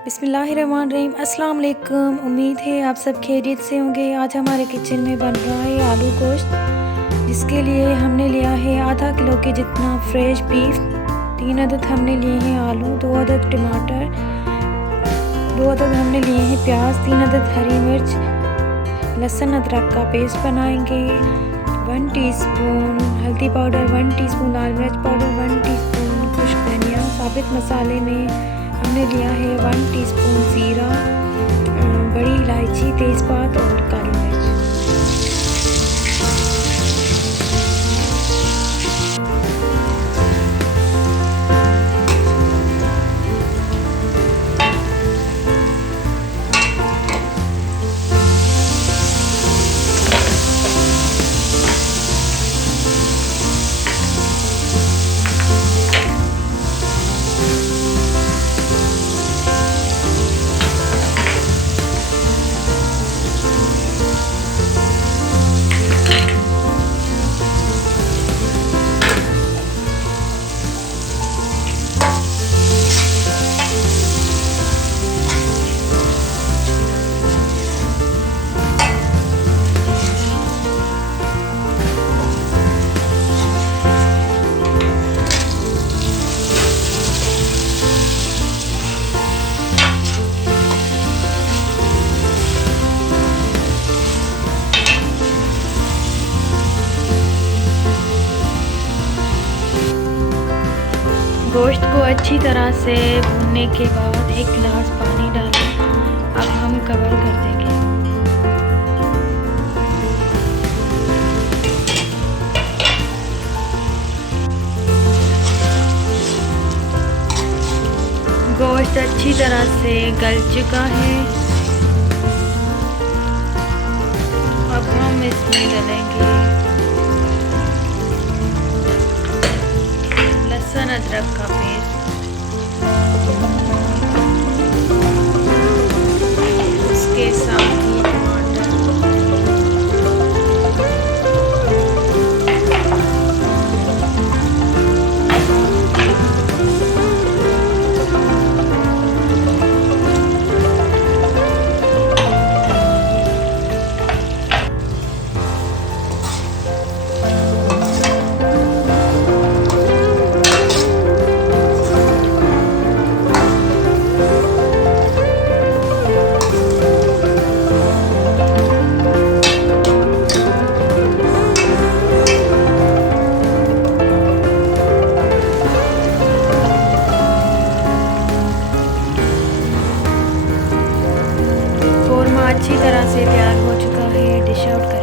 बिस्मिल्लाहिर्रहमानिर्रहीम। अस्सलाम वालेकुम। उम्मीद है आप सब खैरियत से होंगे। आज हमारे किचन में बन रहा है आलू गोश्त, जिसके लिए हमने लिया है आधा किलो के जितना फ्रेश बीफ, 3 अदद हमने लिए हैं आलू, 2 अदद टमाटर, 2 अदद हमने लिए हैं प्याज, 3 अदद हरी मिर्च, लहसुन अदरक का पेस्ट बनाएंगे, 1 टीस्पून हल्दी पाउडर, 1 टीस्पून लाल मिर्च पाउडर, 1 टीस्पून खुश्क धनिया। साबित मसाले में हमने लिया है 1 टीस्पून ज़ीरा, बड़ी इलायची, तेज़पात और काली मिर्च। गोश्त को अच्छी तरह से भूनने के बाद 1 गिलास पानी डालें। अब हम कवर कर देंगे। गोश्त अच्छी तरह से गल चुका है। अब हम इसमें डालेंगे लहसुन अदरक का पेस्ट, उसके साथ ही टमाटर, अच्छी तरह से तैयार हो चुका है। Dish out